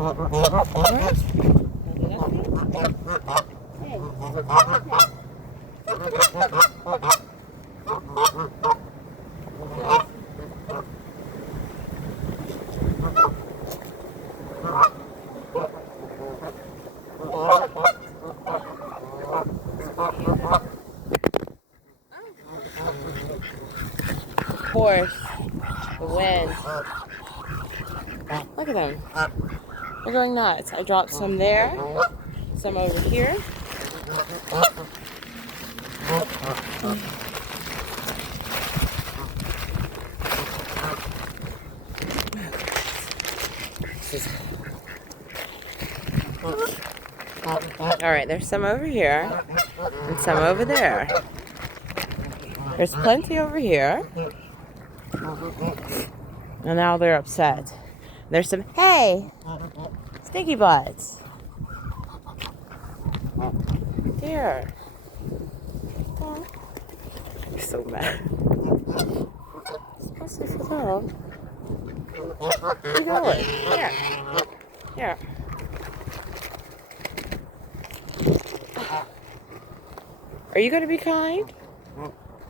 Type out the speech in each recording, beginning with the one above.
Of course, the wind. Look at them. They're going nuts. I dropped some there, some over here. All right, there's some over here and some over there. There's plenty over here. And now they're upset. There's some, hey, stinky butts. Here. Oh, you're so mad. Supposed to sit up. Where you going? Here. Here. Are you going to be kind?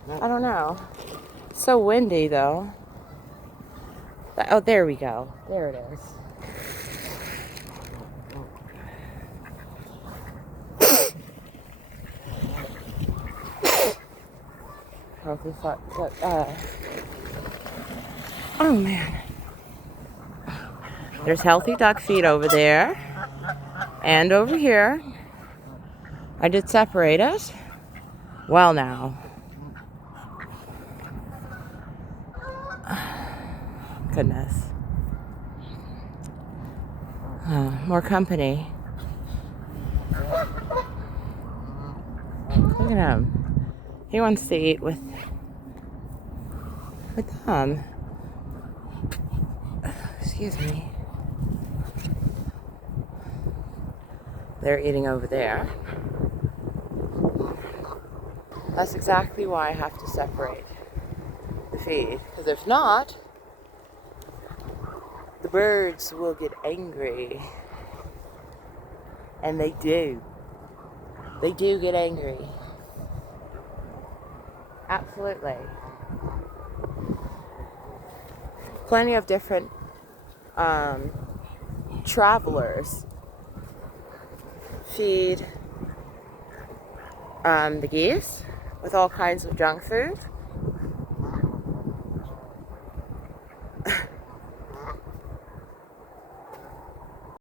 I don't know. It's so windy, though. Oh, there we go. There it is. Healthy fuck. Oh, man. There's healthy duck feed over there. And over here. I did separate it. Well, now. Goodness. More company. Look at him. He wants to eat with them. Excuse me. They're eating over there. That's exactly why I have to separate the feed. Because if not, the birds will get angry. And they do. They do get angry. Absolutely. Plenty of different travelers feed the geese with all kinds of junk food.